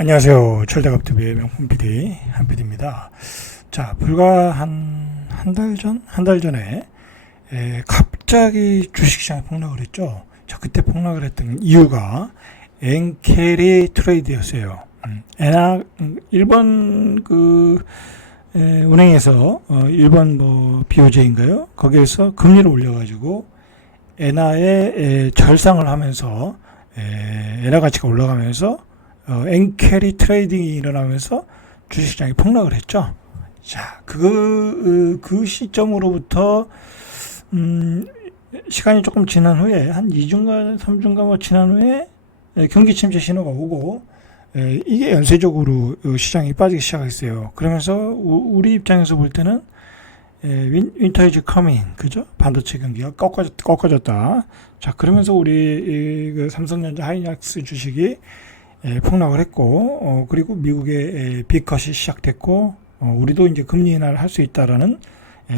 안녕하세요. 철대갑TV의 명품 PD 한 PD입니다. 자, 불과 한 달 전? 한 달 전에 갑자기 주식시장이 폭락을 했죠. 자, 그때 폭락을 했던 이유가 엔캐리 트레이드였어요. 일본 은행에서 일본 BOJ인가요? 거기에서 금리를 올려가지고 엔화의 절상을 하면서 엔화 가치가 올라가면서 엔캐리 트레이딩이 일어나면서 주식시장이 폭락을 했죠. 자, 그 시점으로부터, 시간이 조금 지난 후에, 한 2주인가 3주인가 지난 후에, 경기 침체 신호가 오고, 이게 연쇄적으로 시장이 빠지기 시작했어요. 그러면서, 우리 입장에서 볼 때는, 윈터 이즈 커밍, 그죠? 반도체 경기가 꺾어졌다. 자, 그러면서 우리 그 삼성전자 하이닉스 주식이 폭락을 했고, 그리고 미국의 빅컷이 시작됐고, 우리도 이제 금리 인하를 할 수 있다라는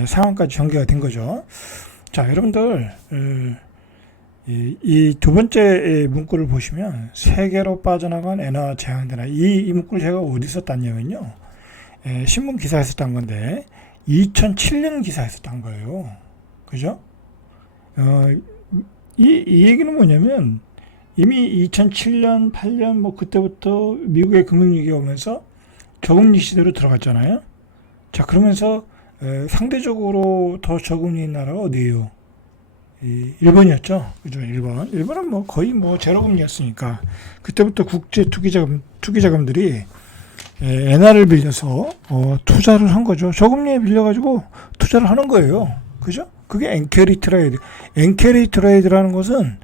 상황까지 전개가 된 거죠. 자, 여러분들, 이 두 번째 문구를 보시면, 세계로 빠져나간 엔화 제한되나, 이 문구를 제가 어디서 땄냐면요. 신문 기사에서 딴 건데, 2007년 기사에서 딴 거예요. 그죠? 이 얘기는 뭐냐면, 이미 2007년, 8년 그때부터 미국의 금융위기가 오면서 저금리 시대로 들어갔잖아요. 자, 그러면서 상대적으로 더 저금리 나라가 어디예요? 일본이었죠. 그죠? 일본은 거의 제로금리였으니까 그때부터 국제 투기자금들이 엔화를 빌려서 투자를 한 거죠. 저금리에 빌려가지고 투자를 하는 거예요. 그죠? 그게 엔캐리 트레이드. 엔캐리 트레이드라는 것은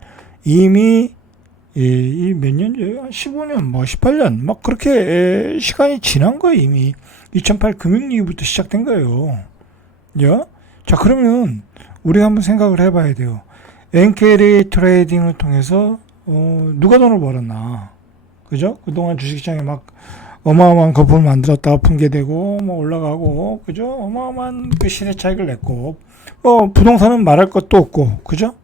이미 이 몇 년이에요? 15년, 18년, 그렇게, 시간이 지난 거예요, 이미. 2008 금융위기부터 시작된 거예요. 야? 자, 그러면, 우리가 한번 생각을 해봐야 돼요. 엔캐리 트레이딩을 통해서, 누가 돈을 벌었나. 그죠? 그동안 주식시장에 어마어마한 거품을 만들었다가 붕괴되고, 올라가고, 그죠? 어마어마한 그 시세 차익을 냈고, 부동산은 말할 것도 없고, 그죠?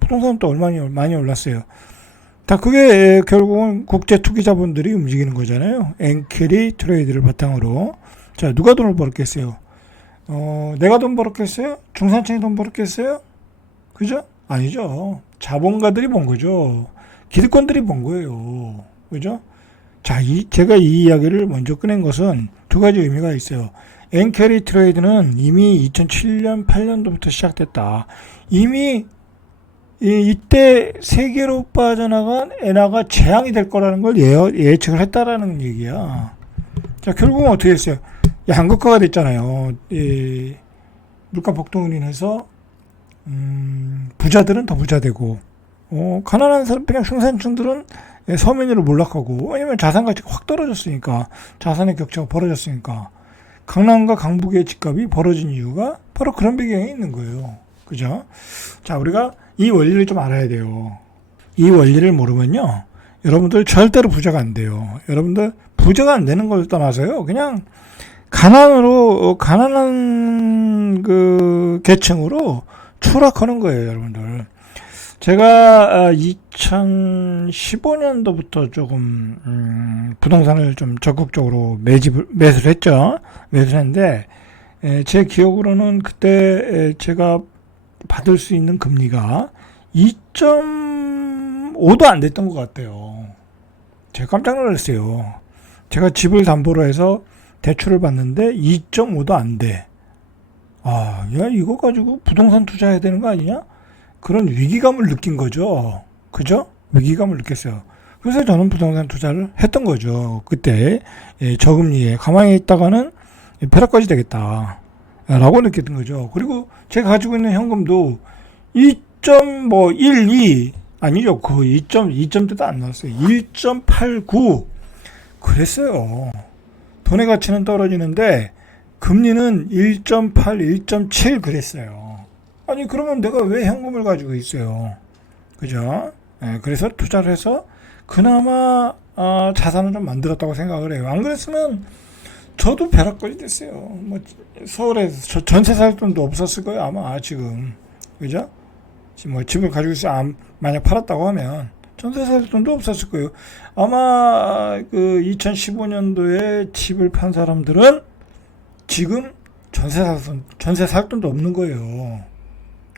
부동산은 또 얼마나 많이 올랐어요. 다 그게 결국은 국제 투기자본들이 움직이는 거잖아요. 엔캐리 트레이드를 바탕으로. 자, 누가 돈을 벌었겠어요? 내가 돈 벌었겠어요? 중산층이 돈 벌었겠어요? 그죠? 아니죠. 자본가들이 번 거죠. 기득권들이 번 거예요. 그죠? 자, 제가 이 이야기를 먼저 꺼낸 것은 두 가지 의미가 있어요. 엔캐리 트레이드는 이미 2007년, 8년도부터 시작됐다. 이미 이때 세계로 빠져나간 엔화가 재앙이 될 거라는 걸 예측을 했다라는 얘기야. 자, 결국은 어떻게 됐어요? 양극화가 됐잖아요. 물가 폭등으로 인해서, 부자들은 더 부자되고, 가난한 사람, 그냥 중산층들은 서민으로 몰락하고, 왜냐면 자산 가치가 확 떨어졌으니까, 자산의 격차가 벌어졌으니까, 강남과 강북의 집값이 벌어진 이유가 바로 그런 배경이 있는 거예요. 그죠? 자, 우리가 이 원리를 좀 알아야 돼요. 이 원리를 모르면요, 여러분들 절대로 부자가 안 돼요. 여러분들 부자가 안 되는 걸 떠나서요, 그냥 가난한 그 계층으로 추락하는 거예요, 여러분들. 제가 2015년도부터 조금 부동산을 좀 적극적으로 매수를 했죠. 매수를 했는데 제 기억으로는 그때 제가 받을 수 있는 금리가 2.5도 안 됐던 것 같아요. 제가 깜짝 놀랐어요. 제가 집을 담보로 해서 대출을 받는데 2.5도 안 돼. 야, 이거 가지고 부동산 투자해야 되는 거 아니냐? 그런 위기감을 느낀 거죠. 그죠? 위기감을 느꼈어요. 그래서 저는 부동산 투자를 했던 거죠. 그때 저금리에 가만히 있다가는 벼락까지 되겠다 라고 느꼈던 거죠. 그리고 제가 가지고 있는 현금도 2.12 아니죠. 그 2.2점대도 안 나왔어요. 1.89 그랬어요. 돈의 가치는 떨어지는데 금리는 1.8, 1.7 그랬어요. 아니, 그러면 내가 왜 현금을 가지고 있어요? 그죠? 그래서 투자를 해서 그나마 자산을 좀 만들었다고 생각을 해요. 안 그랬으면 저도 벼락거리 됐어요. 서울에서 전세 살 돈도 없었을 거예요, 아마, 지금. 그죠? 집을 가지고 있어, 만약 팔았다고 하면, 전세 살 돈도 없었을 거예요. 아마 그 2015년도에 집을 판 사람들은 지금 전세 살 돈도 없는 거예요.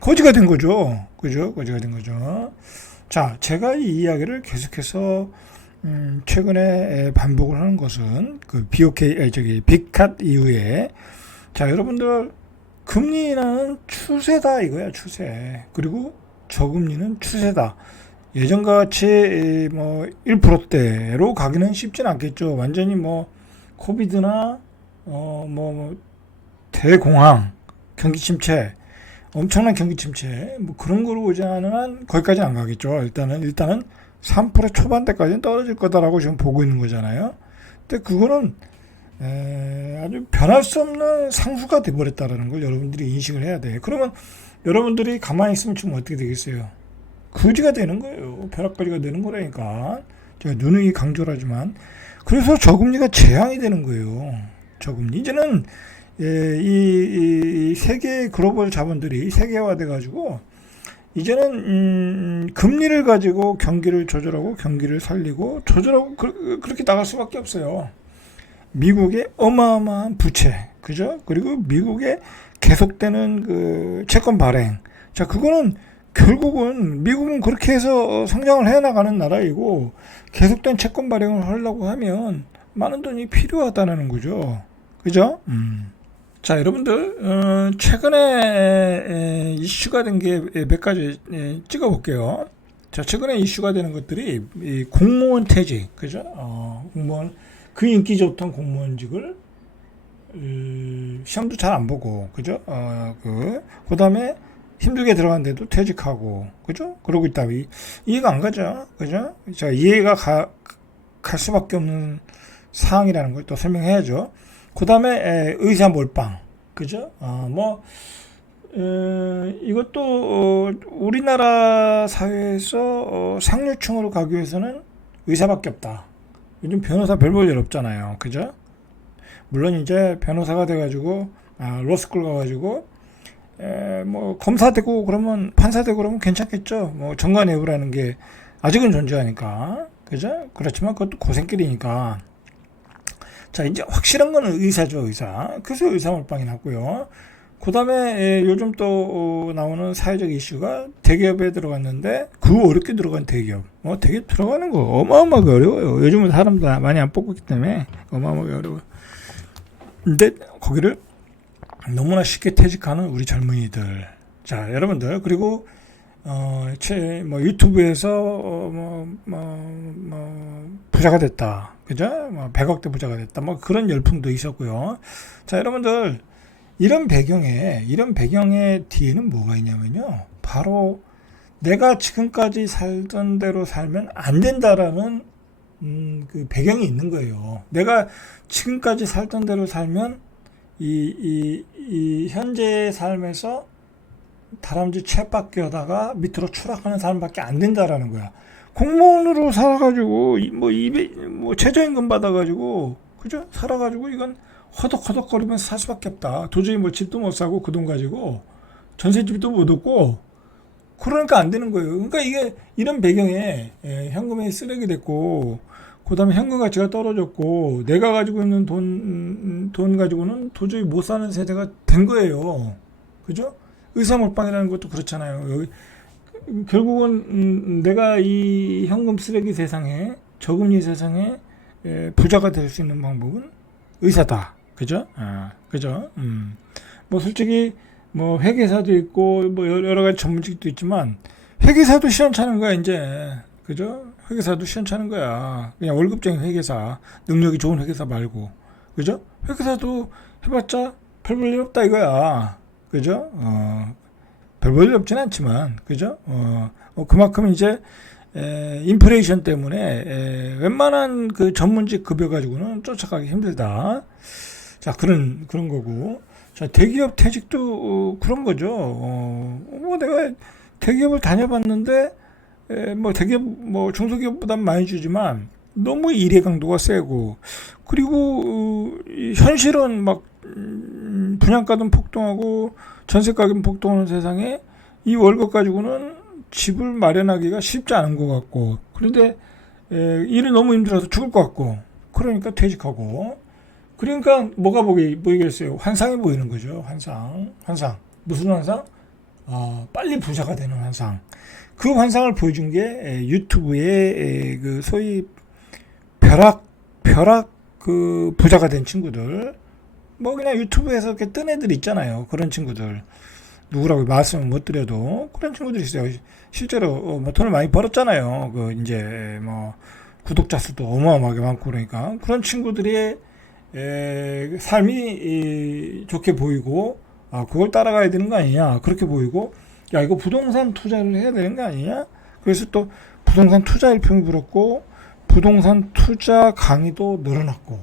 거지가 된 거죠. 그죠? 거지가 된 거죠. 자, 제가 이 이야기를 계속해서 최근에 반복을 하는 것은 그 빅캇 이후에, 자, 여러분들, 금리 인하는 추세다 이거야, 추세. 그리고 저금리는 추세다. 예전과 같이 뭐 1%대로 가기는 쉽진 않겠죠. 완전히 뭐 코비드나 뭐 대공황, 경기 침체, 엄청난 경기 침체, 뭐 그런 거로 오지 않은 한 거기까지는 안 가겠죠. 일단은 3% 초반대까지는 떨어질 거다라고 지금 보고 있는 거잖아요. 근데 그거는 아주 변할 수 없는 상수가 돼버렸다라는 걸 여러분들이 인식을 해야 돼. 그러면 여러분들이 가만히 있으면 지금 어떻게 되겠어요? 거지가 되는 거예요. 벼락거지가 되는 거라니까. 제가 누누이 강조를 하지만. 그래서 저금리가 재앙이 되는 거예요. 저금리. 이제는 이 세계 글로벌 자본들이 세계화돼 가지고 이제는 금리를 가지고 경기를 조절하고 경기를 살리고 조절하고 그렇게 나갈 수밖에 없어요. 미국의 어마어마한 부채, 그죠? 그리고 미국의 계속되는 그 채권 발행. 자, 그거는 결국은 미국은 그렇게 해서 성장을 해나가는 나라이고 계속된 채권 발행을 하려고 하면 많은 돈이 필요하다는 거죠. 그죠? 자, 여러분들, 최근에 이슈가 된 게 몇 가지 찍어볼게요. 자, 최근에 이슈가 되는 것들이 이 공무원 퇴직, 그죠? 공무원, 그 인기 좋던 공무원직을 시험도 잘 안 보고, 그죠? 그 다음에 힘들게 들어갔는데도 퇴직하고, 그죠? 그러고 있다. 이해가 안 가죠? 그죠? 자, 이해가 갈 수밖에 없는 사항이라는 걸 또 설명해야죠. 그 다음에 의사 몰빵, 그죠? 이것도 우리나라 사회에서 상류층으로 가기 위해서는 의사밖에 없다. 요즘 변호사 별 볼 일 없잖아요, 그죠? 물론 이제 변호사가 돼가지고 로스쿨 가가지고 뭐 검사 되고 그러면 판사 되고 그러면 괜찮겠죠. 뭐 정관예우라는 게 아직은 존재하니까, 그죠? 그렇지만 그것도 고생길이니까. 자, 이제 확실한 거는 의사죠, 의사. 그래서 의사 몰빵이 났고요. 그 다음에 요즘 또 나오는 사회적 이슈가 대기업에 들어갔는데 그 어렵게 들어간 대기업. 대기업 들어가는 거 어마어마하게 어려워요. 요즘은 사람도 많이 안 뽑기 때문에 어마어마하게 어려워요. 근데 거기를 너무나 쉽게 퇴직하는 우리 젊은이들. 자, 여러분들, 그리고 유튜브에서 부자가 됐다, 그죠? 100억대 부자가 됐다, 뭐 그런 열풍도 있었고요. 자, 여러분들, 이런 배경의 뒤에는 뭐가 있냐면요, 바로 내가 지금까지 살던 대로 살면 안 된다라는 그 배경이 있는 거예요. 내가 지금까지 살던 대로 살면 이 현재의 삶에서 다람쥐 챗바퀴 하다가 밑으로 추락하는 사람밖에 안 된다라는 거야. 공무원으로 살아가지고 뭐 최저임금 받아가지고, 그죠? 살아가지고 이건 허덕허덕거리면서 살 수밖에 없다. 도저히 뭐 집도 못 사고 그 돈 가지고 전세집도 못 얻고, 그러니까 안 되는 거예요. 그러니까 이게 이런 배경에 현금이 쓰레기 됐고, 그 다음에 현금 가치가 떨어졌고, 내가 가지고 있는 돈 가지고는 도저히 못 사는 세대가 된 거예요. 그죠? 의사몰빵이라는 것도 그렇잖아요. 결국은 내가 이 현금 쓰레기 세상에, 저금리 세상에 부자가 될 수 있는 방법은 의사다. 그죠? 그죠? 뭐 솔직히 뭐 회계사도 있고 뭐 여러 가지 전문직도 있지만 회계사도 시원찮은 거야 이제. 그죠? 회계사도 시원찮은 거야. 그냥 월급쟁이 회계사, 능력이 좋은 회계사 말고. 그죠? 회계사도 해봤자 별 볼 일 없다 이거야. 그죠? 별 볼 일 없진 않지만, 그죠? 그만큼 이제 인플레이션 때문에 웬만한 그 전문직 급여 가지고는 쫓아가기 힘들다. 자, 그런 거고. 자, 대기업 퇴직도 그런 거죠. 뭐 내가 대기업을 다녀봤는데 뭐 대기업 뭐 중소기업보다는 많이 주지만 너무 일의 강도가 세고, 그리고 현실은 막 분양가도 폭등하고 전세가격 폭등하는 세상에 이 월급 가지고는 집을 마련하기가 쉽지 않은 것 같고, 그런데 일이 너무 힘들어서 죽을 것 같고, 그러니까 퇴직하고, 그러니까 뭐가 보이겠어요? 환상이 보이는 거죠. 환상. 무슨 환상? 빨리 부자가 되는 환상. 그 환상을 보여준 게 유튜브에 그 소위 벼락 그 부자가 된 친구들, 뭐 그냥 유튜브에서 이렇게 뜬 애들 있잖아요. 그런 친구들. 누구라고 말씀을 못 드려도 그런 친구들이 있어요. 실제로 뭐 돈을 많이 벌었잖아요. 그 이제 뭐 구독자 수도 어마어마하게 많고, 그러니까 그런 친구들의 삶이 좋게 보이고, 그걸 따라가야 되는 거 아니냐, 그렇게 보이고, 야 이거 부동산 투자를 해야 되는 거 아니냐. 그래서 또 부동산 투자 일평이 불었고, 부동산 투자 강의도 늘어났고,